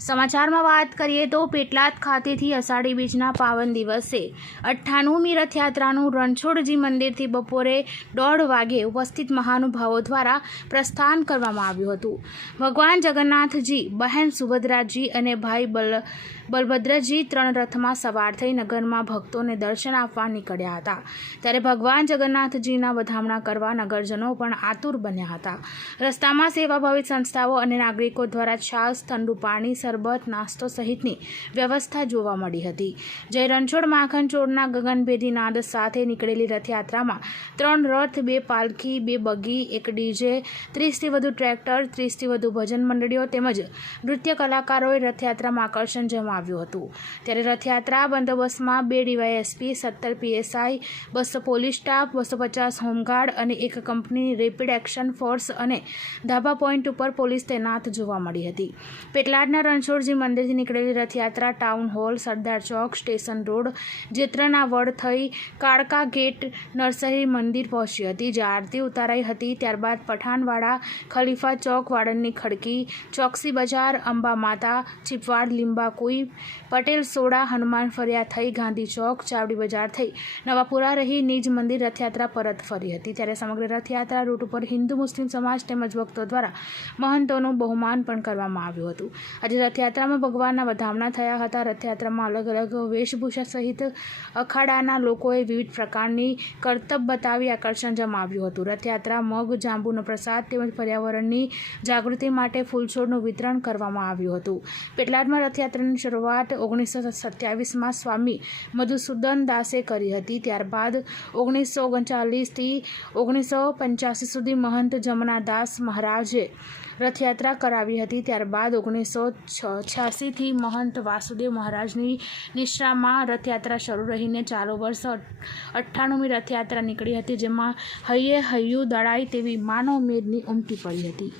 સમાચારમાં વાત કરીએ તો પેટલાદ ખાતેથી અષાઢી બીજના પાવન દિવસે અઠ્ઠાણુંમી રથયાત્રાનું રણછોડજી મંદિરથી બપોરે દોઢ વાગે ઉપસ્થિત મહાનુભાવો દ્વારા પ્રસ્થાન કરવામાં આવ્યું હતું. ભગવાન જગન્નાથજી, બહેન સુભદ્રાજી અને ભાઈ બલ, બલભદ્રજી ત્રણ રથમાં સવાર થઈ નગરમાં ભક્તોને દર્શન આપવા નીકળ્યા હતા. ત્યારે ભગવાન જગન્નાથજીના વધામણા કરવા નગરજનો પણ આતુર બન્યા હતા. રસ્તામાં સેવાભાવી સંસ્થાઓ અને નાગરિકો દ્વારા છાસ ઠંડુ પાણી શરબત, નાસ્તો સહિતની વ્યવસ્થા જોવા મળી હતી. જય રણછોડ માખણ ચોરના ગગનભેદી નાદ સાથે નીકળેલી રથયાત્રામાં ત્રણ રથ, બે પાલખી, બે બગી, એક ડીજે, ત્રીસથી વધુ ટ્રેક્ટર, ત્રીસથી વધુ ભજન મંડળીઓ તેમજ નૃત્ય કલાકારોએ રથયાત્રામાં આકર્ષણ જમાવ્યું હતું. ત્યારે રથયાત્રા બંદોબસ્તમાં બે ડીવાયએસપી, સત્તર પીએસઆઈ, બસો પોલીસ સ્ટાફ, બસો પચાસ હોમગાર્ડ અને એક કંપનીની રેપિડ એક્શન ફોર્સ અને ધાબા પોઈન્ટ ઉપર પોલીસ તૈનાત જોવા મળી હતી. પેટલાદના રણછોડજી મંદિરથી નીકળેલી Rath Yatra town hall, Sardar Chowk, station road, જેત્રના વડ થઈ કાળકા ગેટ, નર્સરી મંદિર પહોંચી હતી. જ્યાં આરતી ઉતારાઈ હતી, ત્યારબાદ પઠાણવાડા ખલીફા ચોક, વાડનની ખડકી, ચોકસી બજાર, અંબા માતા ચીપવાડ લીંબાકુઈ, પટેલ સોડા, હનુમાન ફર્યા થઈ, ગાંધી ચોક, ચાવડી બજાર થઈ. નવાપુરા રહી નિજ મંદિર રથયાત્રા પરત ફરી હતી. ત્યારે સમગ્ર રથયાત્રા રૂટ ઉપર હિન્દુ મુસ્લિમ સમાજ તેમજ ભક્તો દ્વારા મહંતોનું બહુમાન પણ કરવામાં આવ્યું હતું. આજે રથયાત્રામાં ભગવાનના વધામણા થયા હતા. રથયાત્રામાં અલગ અલગ વેશભૂષા સહિત અખાડાના લોકોએ વિવિધ પ્રકારની કરતબ બતાવી આકર્ષણ જમાવ્યું હતું. રથયાત્રા, મગ, જાંબુનો પ્રસાદ તેમજ પર્યાવરણની જાગૃતિ માટે ફૂલછોડનું વિતરણ કરવામાં આવ્યું હતું. પેટલાદમાં રથયાત્રાની શરૂઆત ઓગણીસો સત્યાવીસમાં સ્વામી મધુસૂદન દાસે કરી હતી. ત્યારબાદ ઓગણીસો ઓગણચાલીસથી ઓગણીસો પંચ્યાસી સુધી મહંત જમનાદાસ મહારાજે રથયાત્રા કરાવી હતી. ત્યારબાદ ઓગણીસો છ્યાસીથી મહંત વાસુદેવ મહારાજની નિશ્રામાં રથયાત્રા શરૂ રહીને ચાલુ વર્ષ અઠ્ઠાણુંમી રથયાત્રા નીકળી હતી, જેમાં હૈયે હૈયું દળાય તેવી માનવ મેદની ઉમટી પડી હતી.